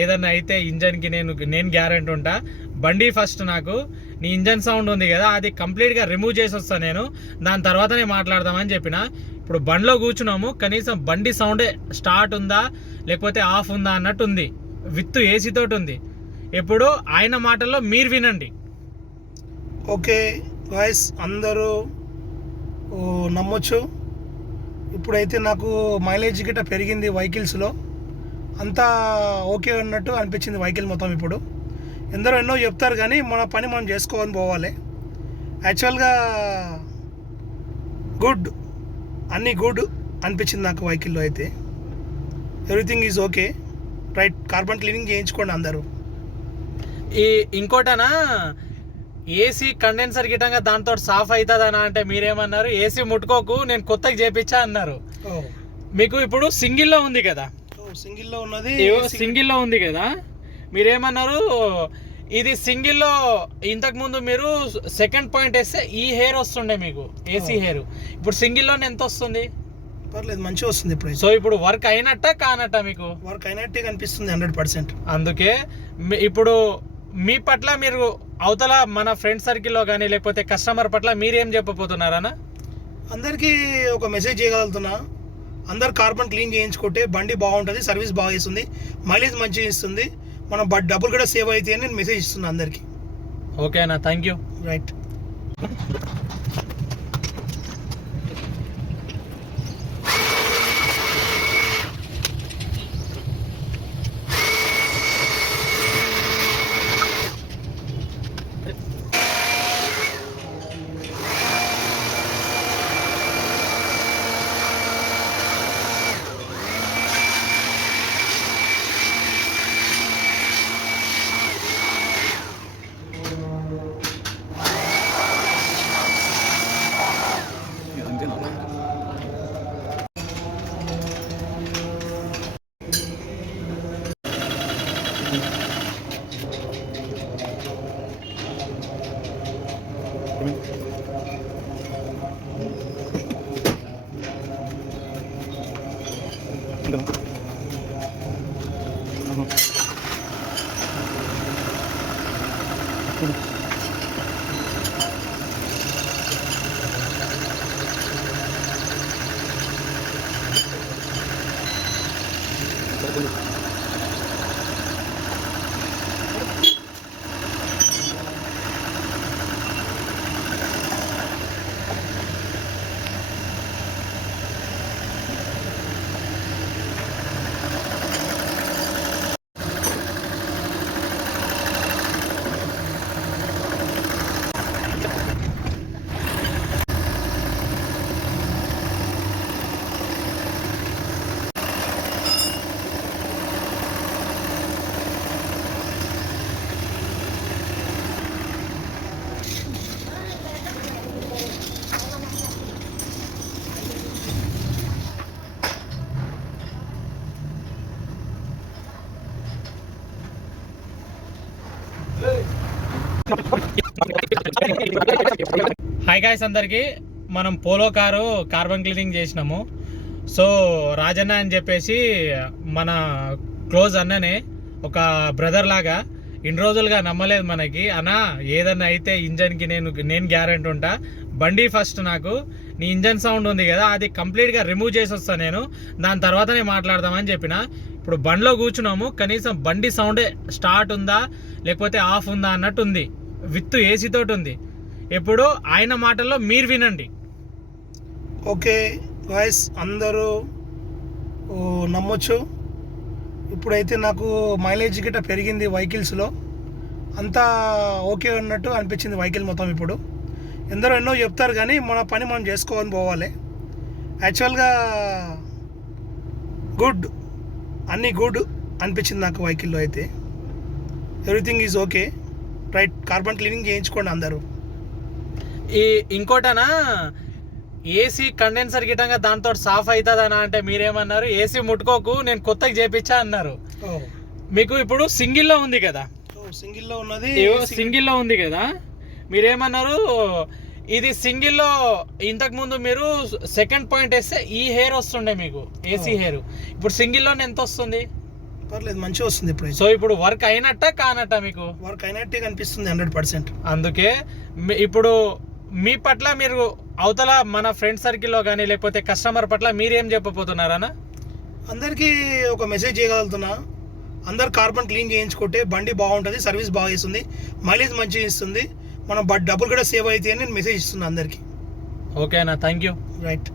ఏదన్నా అయితే ఇంజన్కి నేను గ్యారెంటీ ఉంటా. బండి ఫస్ట్ నాకు నీ ఇంజన్ సౌండ్ ఉంది కదా, అది కంప్లీట్గా రిమూవ్ చేసి వస్తాను నేను, దాని తర్వాతనే మాట్లాడదామని చెప్పిన. ఇప్పుడు బండిలో కూర్చున్నాము, కనీసం బండి సౌండే స్టార్ట్ ఉందా లేకపోతే ఆఫ్ ఉందా అన్నట్టు ఉంది, విత్ ఏసీ తోటి ఉంది. ఇప్పుడు ఆయన మాటల్లో మీరు వినండి. ఓకే గాయస్, అందరూ నమ్మొచ్చు. ఇప్పుడైతే నాకు మైలేజ్ గిట్ట పెరిగింది వెహికల్స్లో, అంతా ఓకే అన్నట్టు అనిపించింది వెహికల్ మొత్తం. ఇప్పుడు ఎందరో ఎన్నో చెప్తారు కానీ మన పని మనం చేసుకోవాలని పోవాలి. యాక్చువల్గా గుడ్, అన్నీ గుడ్ అనిపించింది నాకు వెహికల్లో అయితే. Everything is okay, right. Carbon cleaning చేయించుకోండి అందరూ. ఇంకోటనా, ఏసీ కండెన్సర్ గిట్టంగా దాంతో సాఫ్ అవుతుందనా అంటే మీరేమన్నారు, ఏసీ ముట్టుకోకు నేను కొత్తగా చేపించా అన్నారు. మీకు ఇప్పుడు సింగిల్లో ఉంది కదా, సింగిల్లో ఉంది కదా, మీరేమన్నారు, ఇది సింగిల్లో ఇంతకుముందు మీరు సెకండ్ పాయింట్ వేస్తే ఈ హెయిర్ వస్తుండే మీకు ఏసీ హెయిర్, ఇప్పుడు సింగిల్లో ఎంత వస్తుంది? పర్లేదు, మంచిగా వస్తుంది ఇప్పుడు. సో ఇప్పుడు వర్క్ అయినట్ట కానట్ట? మీకు వర్క్ అయినట్టే కనిపిస్తుంది 100%. అందుకే ఇప్పుడు మీ పట్ల మీరు అవతల మన ఫ్రెండ్ సర్కిల్లో కానీ లేకపోతే కస్టమర్ పట్ల మీరేం చెప్పబోతున్నారన్నా? అందరికీ ఒక మెసేజ్ చేయగలుగుతున్నా, అందరు కార్బన్ క్లీన్ చేయించుకుంటే బండి బాగుంటుంది, సర్వీస్ బాగా ఇస్తుంది, మైలేజ్ మంచిగా ఇస్తుంది, మనం డబ్బులు కూడా సేవ్ అవుతాయి అని నేను మెసేజ్ ఇస్తున్నా అందరికీ. ఓకేనా, thank you. Right. Hi guys, అందరికీ. మనం పోలో కారు కార్బన్ క్లీనింగ్ చేసినాము. సో రాజన్న అని చెప్పేసి మన క్లోజ్ అన్ననే, ఒక బ్రదర్ లాగా. ఇన్ని రోజులుగా నమ్మలేదు మనకి, అన్నా ఏదన్నా అయితే ఇంజన్కి నేను గ్యారెంటీ ఉంటా. బండి ఫస్ట్ నాకు నీ ఇంజన్ సౌండ్ ఉంది కదా, అది కంప్లీట్గా రిమూవ్ చేసి వస్తాను నేను, దాని తర్వాతనే మాట్లాడదామని చెప్పిన. ఇప్పుడు బండిలో కూర్చున్నాము, కనీసం బండి సౌండే స్టార్ట్ ఉందా లేకపోతే ఆఫ్ ఉందా అన్నట్టు ఉంది, విత్ ఏసీ తోటి ఉంది. ఇప్పుడు ఆయన మాటల్లో మీరు వినండి. ఓకే గాయస్, అందరూ నమ్మొచ్చు. ఇప్పుడైతే నాకు మైలేజ్ గిట్ట పెరిగింది వెహికల్స్లో, అంతా ఓకే అన్నట్టు అనిపించింది వెహికల్ మొత్తం. ఇప్పుడు ఎందరో ఎన్నో చెప్తారు కానీ మన పని మనం చేసుకోవాలని పోవాలి. యాక్చువల్గా గుడ్, అన్నీ గుడ్ అనిపించింది నాకు వెహికల్లో అయితే. Everything is okay, right. Carbon cleaning చేయించుకోండి అందరూ. ఇంకోటనా, ఏసీ కండెన్సర్ గిట్టంగా దాంతో సాఫ్ అవుతుందనా అంటే మీరేమన్నారు, ఏసీ ముట్టుకోకు నేను కొత్తగా చేపించా అన్నారు. మీకు ఇప్పుడు సింగిల్లో ఉంది కదా, సింగిల్లో ఉంది కదా, మీరేమన్నారు, ఇది సింగిల్లో ఇంతకుముందు మీరు సెకండ్ పాయింట్ వేస్తే ఈ హెయిర్ వస్తుండే మీకు ఏసీ హెయిర్, ఇప్పుడు సింగిల్లో ఎంత వస్తుంది? పర్లేదు మంచిగా వస్తుంది ఇప్పుడు. సో ఇప్పుడు వర్క్ అయినట్టా కానట్టా మీకు? వర్క్ అయినట్టే కనిపిస్తుంది 100%. అందుకే ఇప్పుడు మీ పట్ల మీరు అవతల మన ఫ్రెండ్ సర్కిల్లో కానీ లేకపోతే కస్టమర్ పట్ల మీరేం చెప్పబోతున్నారన్నా? అందరికీ ఒక మెసేజ్ చేయగలుగుతున్నా, అందరు కార్బన్ క్లీన్ చేయించుకుంటే బండి బాగుంటుంది, సర్వీస్ బాగా ఇస్తుంది, మైలేజ్ మంచిగా ఇస్తుంది, మనం డబ్బులు కూడా సేవ్ అవుతాయి అని నేను మెసేజ్ ఇస్తున్నా అందరికీ. ఓకే అన్న, థ్యాంక్ యూ. రైట్.